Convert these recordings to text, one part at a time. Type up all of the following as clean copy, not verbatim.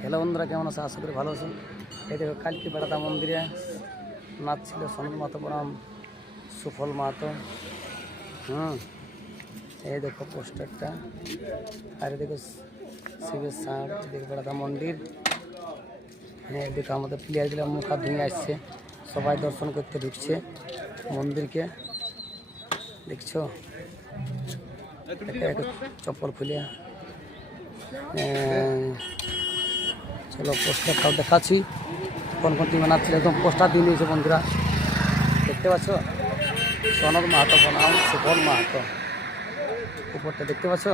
Hello বন্ধুরা, কেমন আছে? আশা করি ভালো আছেন। এই দেখো, কালকে বেড়াতা মন্দিরে নাচ ছিল সনদ মাহাতো বনাম সুফল মাহাতো। এই দেখো পোস্টারটা, আর দেখো শিবের সার, এদিকে বেড়াতা মন্দির। হ্যাঁ, এদিকে আমাদের প্লেয়ারগুলো মুখ হাত ধুয়ে আসছে, সবাই দর্শন করতে ঢুকছে মন্দিরকে। দেখছো চপ্পল খুলে। চলো পোস্টারটাও দেখাচ্ছি, কোন কোন টিমে নাচছিল, একদম পোস্টার দিয়ে নিয়েছে বন্ধুরা। দেখতে পাচ্ছ, সনদ মাহাতো বনাম সুফল মাহাতো, উপরটা দেখতে পাচ্ছ।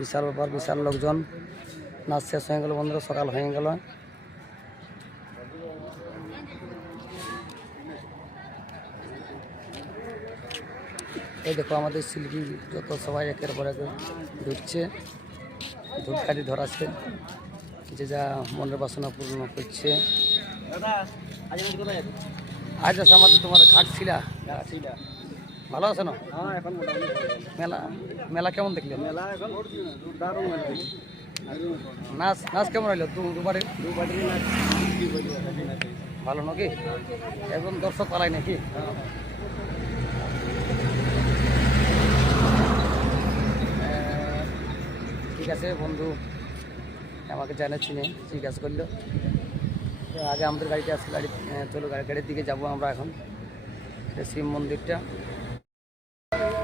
বিশাল ব্যাপার, বিশাল লোকজন। নাচ শেষ হয়ে গেল বন্ধুরা, সকাল হয়ে গেল। এই দেখো আমাদের শিল্পী যত সবাই একের পর এক ঢুকছে, ধূপকাঠি ধরাচ্ছে, যে যা মনের বাসনা পূর্ণ করছে। আজ আছে আমাদের তোমার ঘাট ছিলা, ভালো আছে না? এখন মেলা মেলা কেমন দেখলে? মেলা এখন নাচ নাচ কেমন হইলো? দুবারে ভালো নাকি? একদম দর্শক পালাই নাকি? ঠিক আছে বন্ধু আমাকে জানাচ্ছি না, জিজ্ঞাসা করলো। তো আগে আমাদের গাড়িতে আসলে গাড়ি, চলো গাড়ির দিকে যাবো আমরা এখন। শিব মন্দিরটা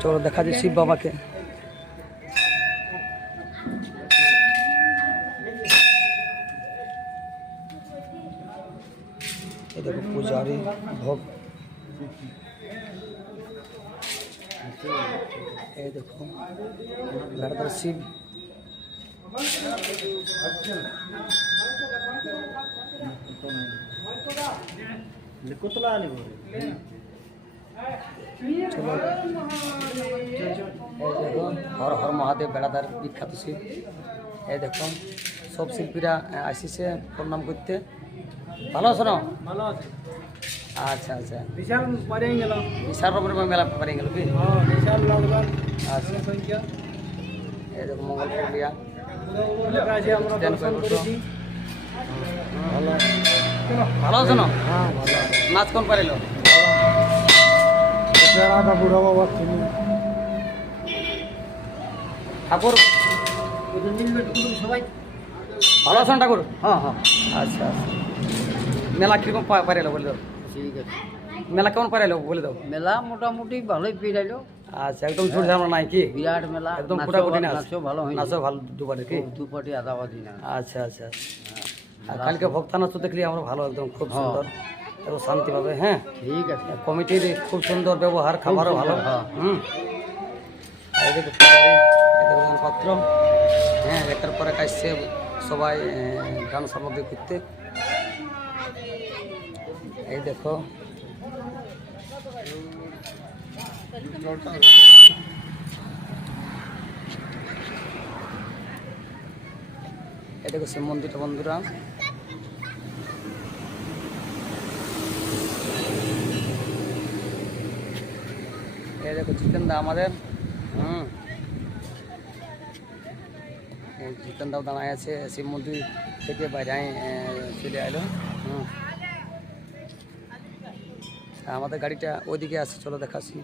চলো দেখা যায় শিব বাবাকে। এই দেখো পূজারি ভোগ, এই দেখো বেড়াদার শিব। চলো হর হর মহাদেব, বেড়াদার বিখ্যাত শিব। এই দেখো সব শিল্পীরা আসিছে প্রণাম করতে। ভালো আছো না? ভালো আছে। আচ্ছা আচ্ছা, বিশাল পারে গেল, বিশাল রকমের মেলা পারে গেল কি? বিশাল লাগবার। আচ্ছা সংখ্যা। এই দেখো মঙ্গল পুরুলিয়া ভালো। ভালো আছো না? হ্যাঁ ভালো। নাচ কোন পারিল? বুড়া বাবা ঠাকুর সবাই ভালো আছেন ঠাকুর? হ্যাঁ হ্যাঁ। আচ্ছা আচ্ছা, মেলা কিরকম পারিল বলে দাও? ঠিক আছে, মেলা কেমন পারিল বলে দাও? মেলা মোটামুটি ভালোই পেরাইলো। আচ্ছা, একদম ঝুট ঝামেলা নাই কি? বিরাট মেলা, একদম ফুটাফুটি নাচও ভালো হয়, নাচও ভালো দুপারে কি? দুপাটি আদাবাদি না। আচ্ছা আচ্ছা, আর কালকে ভক্তা নাচ দেখলি আমরা ভালো, একদম খুব সুন্দর এবং শান্তিভাবে। হ্যাঁ ঠিক আছে, কমিটির খুব সুন্দর ব্যবহার, খাবারও ভালো। পাত্র, হ্যাঁ একের পরে কাজছে সবাই গান সামগ্রী করতে। এই দেখো এই দেখো শিব মন্দিরটা বন্ধুরা। এই দেখো জিতেন দা আমাদের, জিতেন দাও দাঁড়ায় আছে শিব মন্দির থেকে বাইরে চলে এলো। আমাদের গাড়িটা ওইদিকে আছে, চলো দেখাচ্ছি।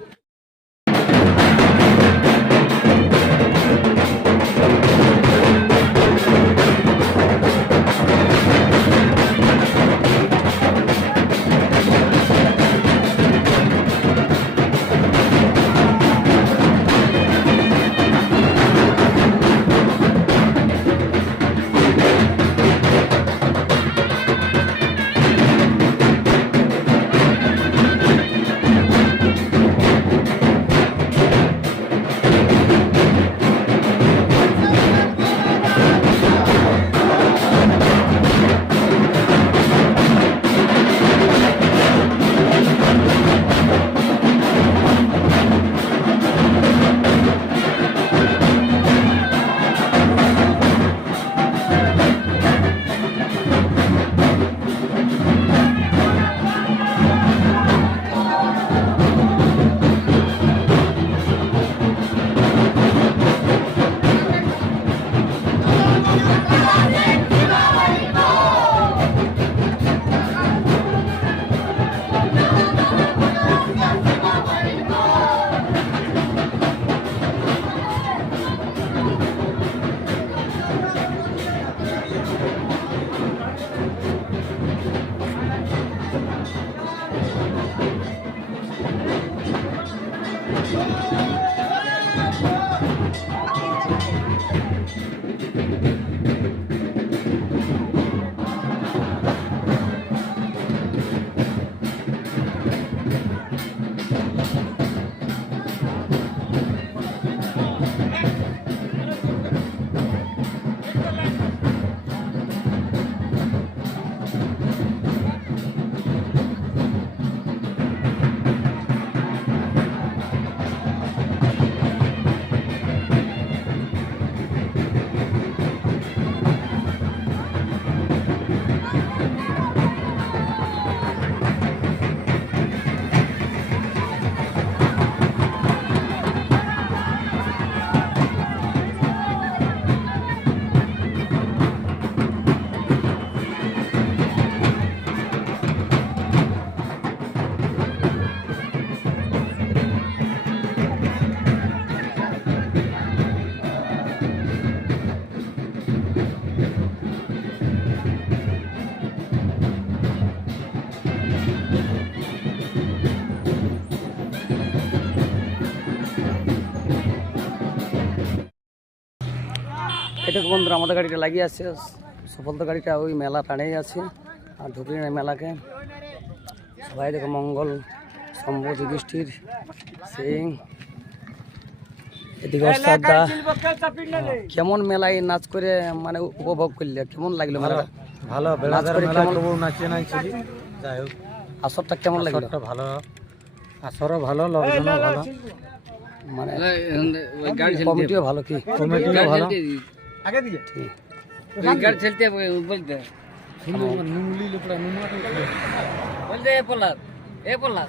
দেখো বন্ধুরা আমাদের গাড়িটা লাগিয়ে আছে, সফলতা গাড়িটা ওই মেলা টানেই আছে আর ঢুকলি না মেলাকে। সবাই দেখো মঙ্গল, শম্ভু, যুধিষ্ঠির, সিং, এদিকে ওস্তাদ দা। কেমন মেলায় নাচ করে মানে উপভোগ করলে কেমন লাগলো মেলাটা? ভালো নাচ করে কেমন নাচিয়ে নাইছিলি, যাই হোক আসরটা কেমন লাগলো? আসরটা ভালো, আসরও ভালো, লোকজনও ভালো, মানে কমিটিও ভালো কি? কমিটিও ভালো। ঠিক। गाड़ी चलते बोलते बोलते ए पल्लाद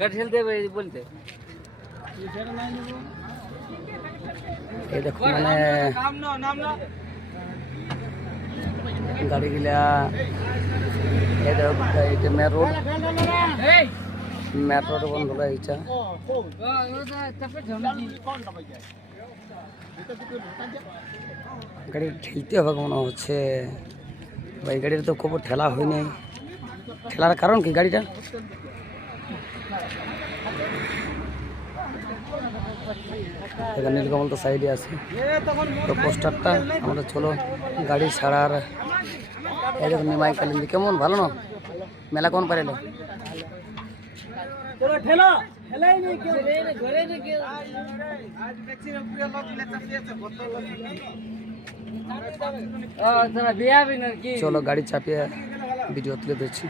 गाड़ी चलते बोलते এই দেখো মানে গাড়িগুলা এই দেখো এটা মেট্রো রোড বন্ধুরা এইটা গাড়ি ঠেলতে হবে মনে হচ্ছে ভাই। গাড়িটা তো খুব ঠেলা হয়নি, ঠেলার কারণ কি গাড়িটা? এখানে নীলকমল তো সাইডে আছে, তো পোস্টারটা আমাদের চলো গাড়ি ছাড়ার। এই দেখুন নিমাই কালিন্দি কেমন ভালো না মেলা কোন পারেলো? চলো গাড়ি চাপিয়ে ভিডিও তুলে দিচ্ছি।